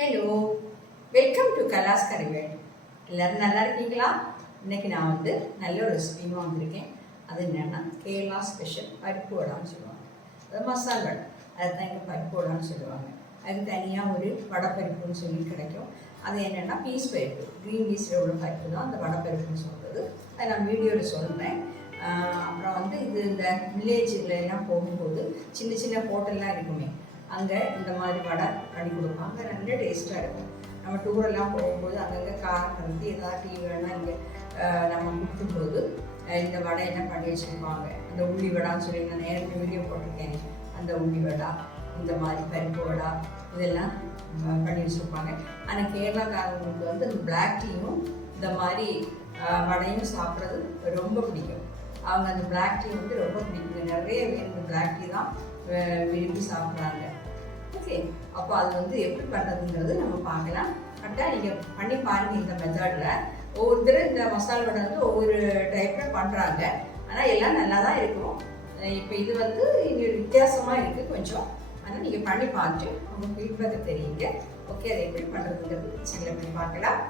Hello welcome to கலாஸ் கரிவேட் எல்லோரும் நல்லா இருக்கீங்களா? இன்னைக்கு நான் வந்து நல்ல ஒரு ரெசிபியுமா வந்திருக்கேன். அது என்னென்னா கேரளா ஸ்பெஷல் பருப்பு வடான்னு சொல்லுவாங்க. அது மசால் வடை. அதுதான் இங்கே பருப்பு வடான்னு சொல்லுவாங்க. அது தனியாக ஒரு வடைப்பருப்புன்னு சொல்லி கிடைக்கும். அது என்னென்னா பீஸ் பருப்பு. க்ரீன் பீஸில் உள்ள பருப்பு தான் அந்த வடைப்பருப்புன்னு சொல்கிறது அதை நான் வீடியோவில் சொல்கிறேன் அப்புறம் வந்து இது இந்த வில்லேஜில் எல்லாம் போகும்போது சின்ன சின்ன ஹோட்டல்லாம் இருக்குமே அங்கே இந்த மாதிரி வடை பண்ணி கொடுப்பாங்க ரெண்டு டேஸ்ட்டாக இருக்கும். நம்ம டூரெல்லாம் போகும்போது அங்கங்கே காரம் வந்து ஏதாவது டீ வேணால் இங்கே நம்ம கொடுக்கும்போது இந்த வடை என்ன பண்ணி வச்சுருப்பாங்க? அந்த உள்ளி வடான்னு சொல்லி நான் நேரத்தில் வீடியோ போட்டிருக்கேன் அந்த உள்ளி வடை இந்த மாதிரி பருப்பு வடை இதெல்லாம் பண்ணி வச்சுருப்பாங்க. ஆனால் கேரளாக்காரங்களுக்கு வந்து இந்த பிளாக் டீயும் இந்த மாதிரி வடையும் சாப்பிட்றது ரொம்ப பிடிக்கும். அவங்க அந்த பிளாக் டீ வந்து ரொம்ப பிடிக்கும். நிறைய பேர் இந்த பிளாக் டீ தான் விரும்பி சாப்பிட்றாங்க. ஓகே அப்போ அது வந்து எப்படி பண்ணுறதுங்கிறது நம்ம பார்க்கலாம். கரெக்டாக நீங்கள் பண்ணி பாருங்க இந்த மெத்தடில் ஒவ்வொருத்தரும் இந்த மசாலா வடை வந்து ஒவ்வொரு டைப்பில் பண்ணுறாங்க ஆனால் எல்லாம் நல்லா தான் இருக்கும் இப்போ இது வந்து இங்கே வித்தியாசமாக இருக்குது கொஞ்சம். ஆனால் நீங்கள் பண்ணி பார்த்துட்டு உங்கள் ஃபீட்பேக்கை தெரியுங்க. ஓகே அதை எப்படி பண்ணுறதுங்கிறது சில பண்ணி பார்க்கலாம்.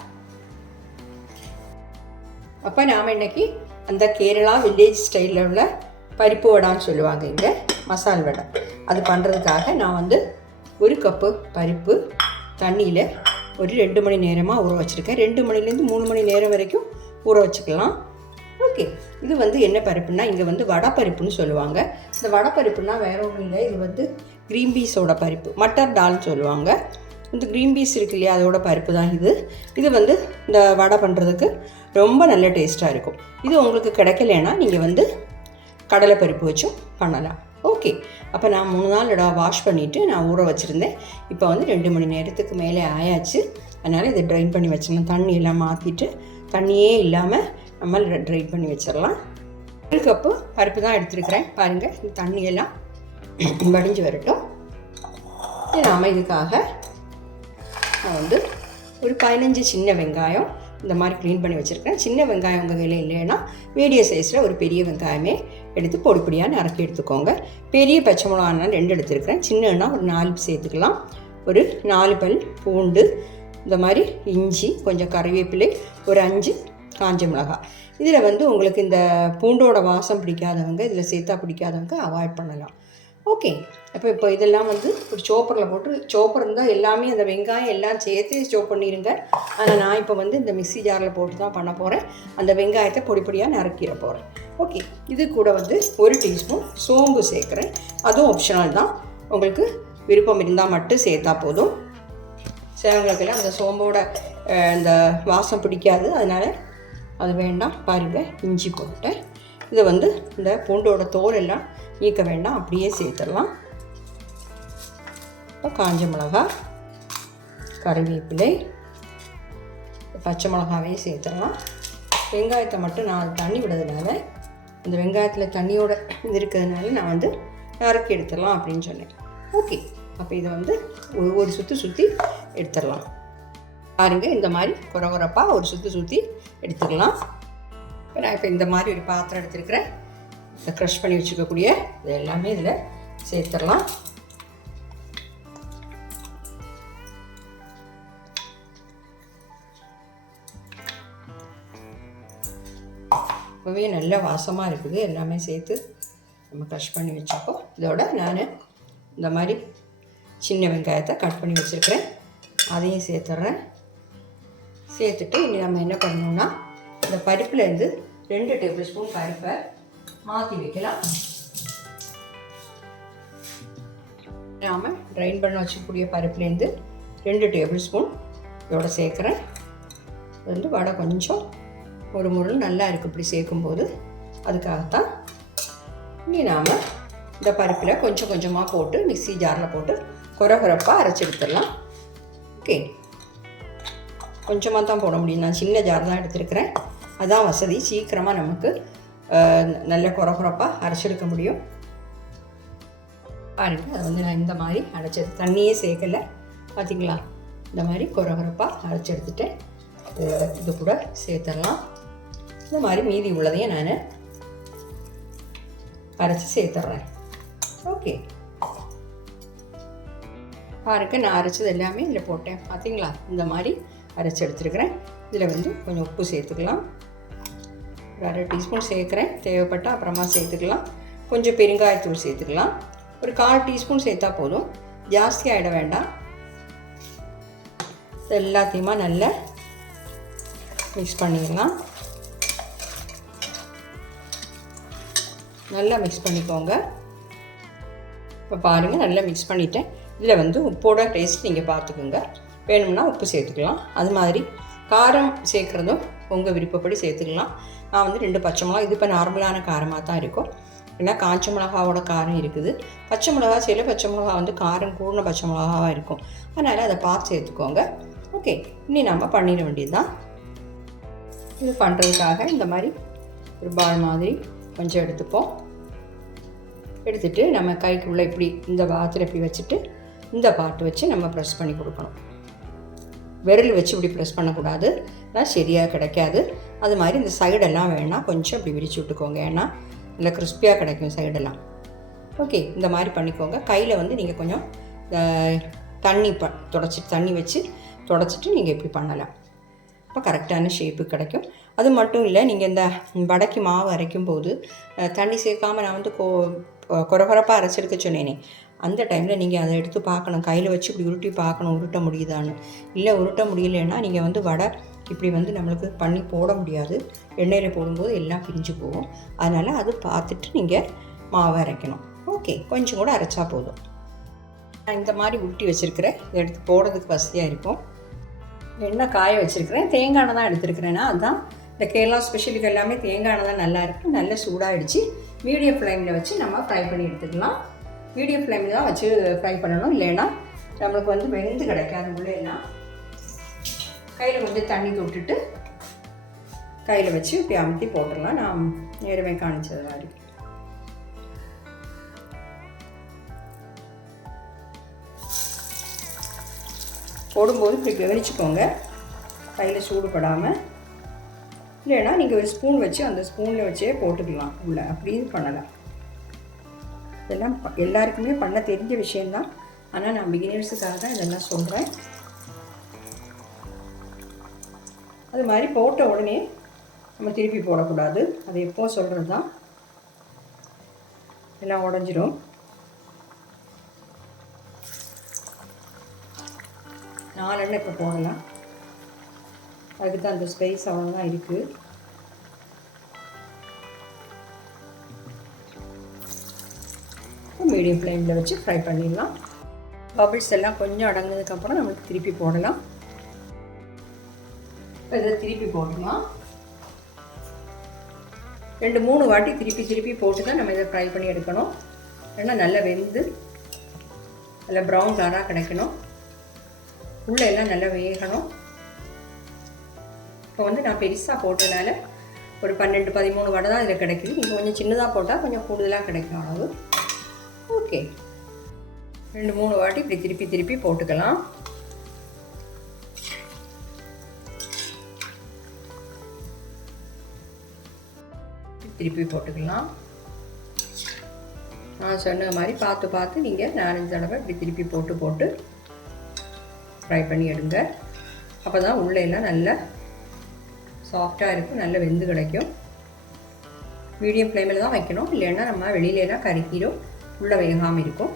அப்போ நாம் இன்னைக்கு அந்த கேரளா வில்லேஜ் ஸ்டைலில் உள்ள பருப்பு வடான்னு சொல்லுவாங்க இங்கே மசால் வடை. அது பண்ணுறதுக்காக நான் வந்து ஒரு கப்பு பருப்பு தண்ணியில் ஒரு ரெண்டு மணி நேரமாக ஊற வச்சுருக்கேன். ரெண்டு மணிலேருந்து மூணு மணி நேரம் வரைக்கும் ஊற வச்சுக்கலாம். ஓகே. இது வந்து என்ன பருப்புனா இங்கே வந்து வடை பருப்புன்னு சொல்லுவாங்க. இந்த வடை வடைப்பருப்புனா வேற ஒன்றும் இல்லை. இது வந்து க்ரீன் பீஸோட பருப்பு. மட்டர் டால்னு சொல்லுவாங்க. இந்த க்ரீன் பீஸ் இருக்கு இல்லையா அதோட பருப்பு தான் இது. இது வந்து இந்த வடை பண்ணுறதுக்கு ரொம்ப நல்ல டேஸ்ட்டாக இருக்கும். இது உங்களுக்கு கிடைக்கலனா நீங்கள் வந்து கடலை பருப்பு வச்சும் பண்ணலாம். ஓகே அப்போ நான் மூணு நாள் இடம் வாஷ் பண்ணிவிட்டு நான் ஊற வச்சுருந்தேன். இப்போ வந்து ரெண்டு மணி நேரத்துக்கு மேலே ஆயாச்சு. அதனால் இதை ட்ரைன் பண்ணி வச்சிடலாம் தண்ணி எல்லாம் மாற்றிட்டு தண்ணியே இல்லாமல் நம்ம ட்ரைன் பண்ணி வச்சிடலாம். ஒரு கப்பு பருப்பு தான் எடுத்துருக்கிறேன். பாருங்கள் இந்த தண்ணியெல்லாம் வடிஞ்சு வரட்டும். நாம் இதுக்காக நான் வந்து ஒரு பதினஞ்சு சின்ன வெங்காயம் இந்த மாதிரி க்ளீன் பண்ணி வச்சுருக்கேன். சின்ன வெங்காயம் உங்கள் கையில் இல்லைன்னா மீடியம் சைஸில் ஒரு பெரிய வெங்காயமே எடுத்து பொடி பொடியாக நறுக்கி எடுத்துக்கோங்க. பெரிய பச்சை மிளகானா ரெண்டு எடுத்துருக்கிறேன். சின்னன்னா ஒரு நாலு சேர்த்துக்கலாம். ஒரு நாலு பல் பூண்டு இந்த மாதிரி இஞ்சி கொஞ்சம் கறிவேப்பிலை ஒரு அஞ்சு காஞ்ச மிளகாய். இதில் வந்து உங்களுக்கு இந்த பூண்டோட வாசம் பிடிக்காதவங்க இதில் சேர்த்தா பிடிக்காதவங்க அவாய்ட் பண்ணலாம். ஓகே அப்போ இப்போ இதெல்லாம் வந்து ஒரு சோப்பரில் போட்டு சோப்பர் இருந்தால் எல்லாமே அந்த வெங்காயம் எல்லாம் சேர்த்து சோப் பண்ணிடுங்க ஆனால் நான் இப்போ வந்து இந்த மிக்சி ஜாரில் போட்டு தான் பண்ண போகிறேன் அந்த வெங்காயத்தை பொடி பொடியாக நறுக்கிற போகிறேன் ஓகே இது கூட வந்து ஒரு டீஸ்பூன் சோம்பு சேர்க்குறேன். அதுவும் ஆப்ஷனல் தான். உங்களுக்கு விருப்பம் இருந்தால் மட்டும் சேர்த்தா போதும். சிலவங்களுக்கெல்லாம் அந்த சோம்போட இந்த வாசம் பிடிக்காது. அதனால் அது வேண்டாம். பாருங்கள் இஞ்சி போட்டேன் இதை வந்து இந்த பூண்டோட தோல் எல்லாம் நீக்க வேண்டாம் அப்படியே சேர்த்துடலாம். இப்போ காஞ்ச மிளகா கறிவேப்பிலை பச்சை மிளகாவையும் சேர்த்துடலாம். வெங்காயத்தை மட்டும் நான் தண்ணி விடுறதுனால இந்த வெங்காயத்தில் தண்ணியோட இது இருக்கிறதுனால நான் வந்து நறுக்கி எடுத்துடலாம் அப்படின்னு சொன்னேன். ஓகே அப்போ இதை வந்து ஒரு ஒரு சுற்றி சுற்றி எடுத்துடலாம். பாருங்கள் இந்த மாதிரி குறை குறப்பாக ஒரு சுற்றி சுற்றி எடுத்துக்கலாம் இப்போ நான் இப்போ இந்த மாதிரி ஒரு பாத்திரம் எடுத்துருக்கிறேன். இதை க்ரஷ் பண்ணி வச்சுருக்கக்கூடிய இது எல்லாமே இதில் சேர்த்துடலாம். இப்போவே நல்ல வாசமாக இருக்குது. எல்லாமே சேர்த்து நம்ம க்ரஷ் பண்ணி வச்சுப்போம். இதோட நான் இந்த மாதிரி சின்ன வெங்காயத்தை கட் பண்ணி வச்சுருக்கிறேன். அதையும் சேர்த்துட்றேன். சேர்த்துட்டு இனி நம்ம என்ன பண்ணணும்னா இந்த பருப்புலேருந்து ரெண்டு டேபிள் ஸ்பூன் பருப்பை மாற்றி வைக்கலாம். நாம் ட்ரைன் பண்ண வச்சக்கூடிய பருப்புலேருந்து ரெண்டு டேபிள் ஸ்பூன் இதோட சேர்க்குறேன். இது வந்து வடை கொஞ்சம் ஒரு முருள் நல்லா இருக்குது இப்படி சேர்க்கும்போது. அதுக்காகத்தான் இனி நாம் இந்த பருப்பில் கொஞ்சம் கொஞ்சமாக போட்டு மிக்ஸி ஜாரில் போட்டு குறை குறைப்பாக அரைச்சி எடுத்துடலாம். ஓகே கொஞ்சமாக தான் போட முடியும். நான் சின்ன ஜார் தான் எடுத்துருக்கிறேன். அதான் வசதி. சீக்கிரமாக நமக்கு நல்ல குறை குறைப்பாக அரைச்செடுக்க முடியும். பாருங்கள் அதை வந்து நான் இந்த மாதிரி அரைச்சது. தண்ணியே சேர்க்கலை. பார்த்தீங்களா இந்த மாதிரி குறை அரைச்செடுத்துட்டு இது- இது கூட சேர்த்துடலாம். இந்த மாதிரி மீதி உள்ளதையும் நான் அரைச்சி சேர்த்துட்றேன். ஓகே. பாருங்க நான் அரைச்சது எல்லாமே இதில் போட்டேன். பார்த்தீங்களா இந்த மாதிரி அரைச்சி எடுத்துருக்கிறேன். இதில் வந்து கொஞ்சம் உப்பு சேர்த்துக்கலாம். ஒரு அரை டீஸ்பூன் சேர்க்குறேன். தேவைப்பட்டால் அப்புறமா சேர்த்துக்கலாம். கொஞ்சம் பெருங்காயத்தூள் சேர்த்துக்கலாம். ஒரு கால் டீஸ்பூன் சேர்த்தா போதும். ஜாஸ்தி ஆகிட வேண்டாம். எல்லாத்தையுமா நல்லா மிக்ஸ் பண்ணிடலாம். நல்லா மிக்ஸ் பண்ணிக்கோங்க. இப்போ பாருங்கள் நல்லா மிக்ஸ் பண்ணிட்டேன். இதில் வந்து உப்போட டேஸ்ட் நீங்கள் பார்த்துக்குங்க. வேணும்னா உப்பு சேர்த்துக்கலாம். அது மாதிரி காரம் சேர்க்குறதும் உங்கள் விருப்பப்படி சேர்த்துக்கலாம். நான் வந்து ரெண்டு பச்சை மிளகா இது இப்போ நார்மலான காரமாக தான் இருக்கும். ஏன்னா காஞ்ச மிளகாவோட காரம் இருக்குது. பச்சை மிளகா சில பச்சை மிளகா வந்து காரம் கூடின பச்சை மிளகாவாக இருக்கும். அதனால் அதை பார்த்து சேர்த்துக்கோங்க. ஓகே இனி நம்ம பண்ணிட வேண்டியது தான் இது பண்ணுறதுக்காக இந்த மாதிரி ஒரு பால் மாதிரி கொஞ்சம் எடுத்துப்போம். எடுத்துகிட்டு நம்ம கைக்குள்ளே இப்படி இந்த பாத்திரம் இப்படி வச்சுட்டு இந்த பாட்டு வச்சு நம்ம ப்ரெஸ் பண்ணி கொடுக்கணும். விரல் வச்சு இப்படி ப்ரெஸ் பண்ணக்கூடாது. ஆனால் சரியாக கிடைக்காது. அது மாதிரி இந்த சைடெல்லாம் வேணால் கொஞ்சம் இப்படி விரிச்சு விட்டுக்கோங்க. ஏன்னா இல்லை கிறிஸ்பியாக கிடைக்கும் சைடெல்லாம் ஓகே இந்த மாதிரி பண்ணிக்கோங்க. கையில் வந்து நீங்கள் கொஞ்சம் தண்ணி ப தொடச்சிட்டு தண்ணி வச்சு தொடச்சிட்டு நீங்கள் இப்படி பண்ணலாம். அப்போ கரெக்டான ஷேப்பு கிடைக்கும். அது மட்டும் இல்லை நீங்கள் இந்த வடைக்கு மாவு அரைக்கும் போது தண்ணி சேர்க்காமல் நான் வந்து கோ குறகுறப்பாக அரைச்சிருக்க சொன்னேனே அந்த டைமில் நீங்கள் அதை எடுத்து பார்க்கணும். கையில் வச்சு இப்படி உருட்டி பார்க்கணும். உருட்ட முடியுதான்னு. இல்லை உருட்ட முடியலன்னா நீங்கள் வந்து வடை இப்படி வந்து நம்மளுக்கு பண்ணி போட முடியாது. எண்ணெயில் போடும்போது எல்லாம் பிரிஞ்சு போகும். அதனால் அது பார்த்துட்டு நீங்கள் மாவை அரைக்கணும். ஓகே கொஞ்சம் கூட அரைச்சா போதும். நான் இந்த மாதிரி உருட்டி வச்சுருக்கிறேன். இதை எடுத்து போடுறதுக்கு வசதியாக இருக்கும். எண்ணெய் காய வச்சுருக்கிறேன்? தேங்காய் எண்ணெய் தான் எடுத்துருக்கிறேன்னா அதுதான் இந்த கேரளா ஸ்பெஷலுக்கு எல்லாமே தேங்காய் எண்ணெய் தான் நல்லா இருக்கும் நல்ல சூடாகிடுச்சு மீடியம் ஃப்ளேமில் வச்சு நம்ம ஃப்ரை பண்ணி எடுத்துக்கலாம். மீடியம் ஃப்ளேமில் தான் வச்சு ஃப்ரை பண்ணணும். இல்லைன்னா நம்மளுக்கு வந்து வெந்து கிடைக்காது உள்ளேன்னா கையில் கொஞ்சம் தண்ணி தொட்டுட்டு கையில் வச்சு இப்படி அமுத்தி போட்டுடலாம். நான் நேரமே காணிச்சது மாதிரி. போடும்போது இப்படி கவனிச்சுக்கோங்க கையில் சூடுபடாமல் இல்லைன்னா நீங்கள் ஒரு ஸ்பூன் வச்சு அந்த ஸ்பூனில் வச்சே போட்டுக்கலாம். உள்ள அப்படின்னு பண்ணலாம். இதெல்லாம் ப- எல்லாருக்குமே பண்ண தெரிஞ்ச விஷயந்தான் ஆனால் நான் பிகினர்ஸுக்காக தான் இதெல்லாம் சொல்கிறேன் அது மாதிரி போட்ட உடனே நம்ம திருப்பி போடக்கூடாது. அது எப்போ சொல்கிறது தான் எல்லாம் உடஞ்சிரும். நாலெண்ணெய் இப்போ போடலாம். அதுக்கு தான் அந்த ஸ்பைஸ் அவ்வளோதான் இருக்குது மீடியம் ஃப்ளேமில் வச்சு ஃப்ரை பண்ணிடலாம். பபிள்ஸ் எல்லாம் கொஞ்சம் அடங்கினதுக்கப்புறம் நம்மளுக்கு திருப்பி போடலாம். இதை திருப்பி போட்டுக்கலாம். ரெண்டு மூணு வாட்டி திருப்பி திருப்பி போட்டு தான் நம்ம இதை ஃப்ரை பண்ணி எடுக்கணும். ஏன்னா நல்லா வெந்து நல்லா ப்ரௌன் கலராக கிடைக்கணும். உள்ளே எல்லாம் நல்லா வேகணும். இப்போ வந்து நான் பெருசாக போட்டதுனால ஒரு பன்னெண்டு பதிமூணு வடை தான் இதில் கிடைக்குது. நீங்கள் கொஞ்சம் சின்னதாக போட்டால் கொஞ்சம் கூடுதலாக கிடைக்கும் அளவு. ஓகே ரெண்டு மூணு வாட்டி இப்படி திருப்பி திருப்பி போட்டுக்கலாம். திருப்பி போட்டுக்கலாம். நான் சொன்ன மாதிரி பார்த்து பார்த்து நீங்கள் நாலஞ்சு தடவை இப்படி திருப்பி போட்டு போட்டு ஃப்ரை பண்ணி எடுங்க. அப்போ தான் உள்ளே எல்லாம் நல்லா சாஃப்டாக இருக்கும் நல்ல வெந்து கிடைக்கும். மீடியம் ஃப்ளேமில் தான் வைக்கணும். இல்லைன்னா நம்ம வெளியிலலாம் கருக்கிடும் உள்ளே வேகாமல் இருக்கும்.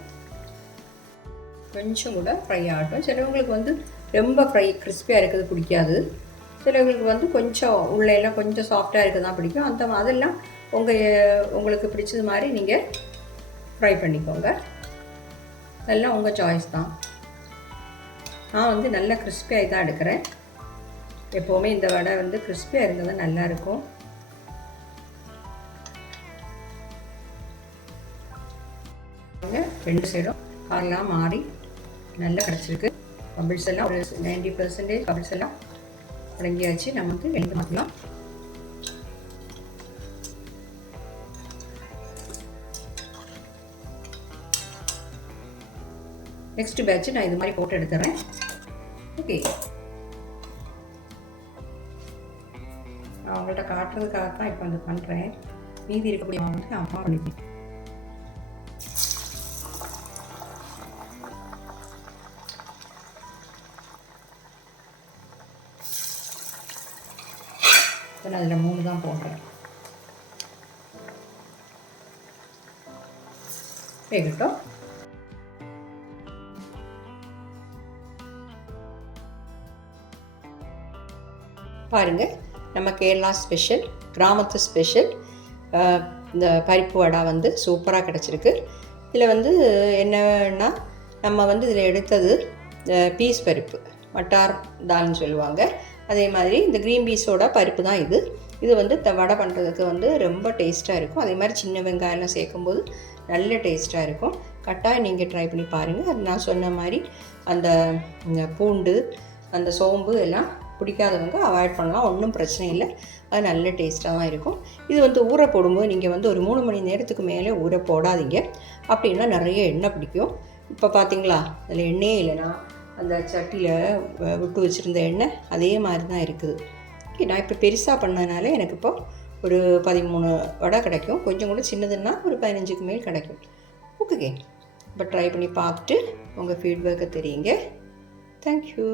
கொஞ்சம் கூட ஃப்ரை ஆகட்டும். சிலவங்களுக்கு வந்து ரொம்ப ஃப்ரை கிறிஸ்பியாக இருக்கிறது பிடிக்காது. சிலவங்களுக்கு வந்து கொஞ்சம் உள்ளே எல்லாம் கொஞ்சம் சாஃப்டாக இருக்க தான் பிடிக்கும். அந்த அதெல்லாம் உங்கள் உங்களுக்கு பிடிச்சது மாதிரி நீங்கள் ஃப்ரை பண்ணிக்கோங்க. எல்லாம் உங்கள் சாய்ஸ் தான். நான் வந்து நல்லா கிறிஸ்பியாக தான் எடுக்கிறேன். எப்போவுமே இந்த வடை வந்து கிறிஸ்பியாக இருந்தால் தான் நல்லாயிருக்கும் ரெண்டு சைடும் காரெலாம் மாறி நல்லா கிடச்சிருக்கு. பபிள்ஸ் எல்லாம் ஒரு நைன்டி பர்சன்டேஜ் பபிள்ஸ் எல்லாம் அடங்கியாச்சு நம்ம வந்து எழுந்து மாற்றலாம் நெக்ஸ்ட் பேட்ச் நான் இது மாதிரி போட்டு எடுத்துறேன். ஓகே நான் அவங்கள்ட்ட காட்டுறதுக்காக தான் இப்போ வந்து பண்ணுறேன் மீதி இருக்கக்கூடிய வந்து நான் ஆஃப் பண்ணிப்பேன் நான் அதில் மூணு தான் போடுறேன். வேகட்டும். பாருங்கள் நம்ம கேரளா ஸ்பெஷல் கிராமத்து ஸ்பெஷல் இந்த பருப்பு வடை வந்து சூப்பராக கிடச்சிருக்கு. இதில் வந்து என்னன்னா நம்ம வந்து இதில் எடுத்தது பீஸ் பருப்பு. மட்டார் தால்னு சொல்லுவாங்க. அதே மாதிரி இந்த க்ரீன் பீஸோட பருப்பு தான் இது. இது வந்து த வடை பண்ணுறதுக்கு வந்து ரொம்ப டேஸ்ட்டாக இருக்கும். அதே மாதிரி சின்ன வெங்காயம்லாம் சேர்க்கும்போது நல்ல டேஸ்ட்டாக இருக்கும். கட்டாயம் நீங்கள் ட்ரை பண்ணி பாருங்கள் அது நான் சொன்ன மாதிரி அந்த இந்த பூண்டு அந்த சோம்பு எல்லாம் பிடிக்காதவங்க அவாய்ட் பண்ணலாம். ஒன்றும் பிரச்சனை இல்லை. அது நல்ல டேஸ்ட்டாக தான் இருக்கும். இது வந்து ஊற போடும்போது நீங்கள் வந்து ஒரு மூணு மணி நேரத்துக்கு மேலே ஊற போடாதீங்க. அப்படின்னா நிறைய எண்ணெய் பிடிக்கும். இப்போ பார்த்தீங்களா அதில் எண்ணெயே இல்லைன்னா அந்த சட்டியில் விட்டு வச்சுருந்த எண்ணெய் அதே மாதிரி தான் இருக்குது. ஓகே நான் இப்போ பெருசாக பண்ணதுனால எனக்கு இப்போ ஒரு பதிமூணு வடை கிடைக்கும். கொஞ்சம் கூட சின்னதுன்னா ஒரு பதினஞ்சுக்கு மேல் கிடைக்கும். ஓகே இப்போ ட்ரை பண்ணி பார்த்துட்டு உங்கள் ஃபீட்பேக்கை தெரியுங்க. தேங்க்யூ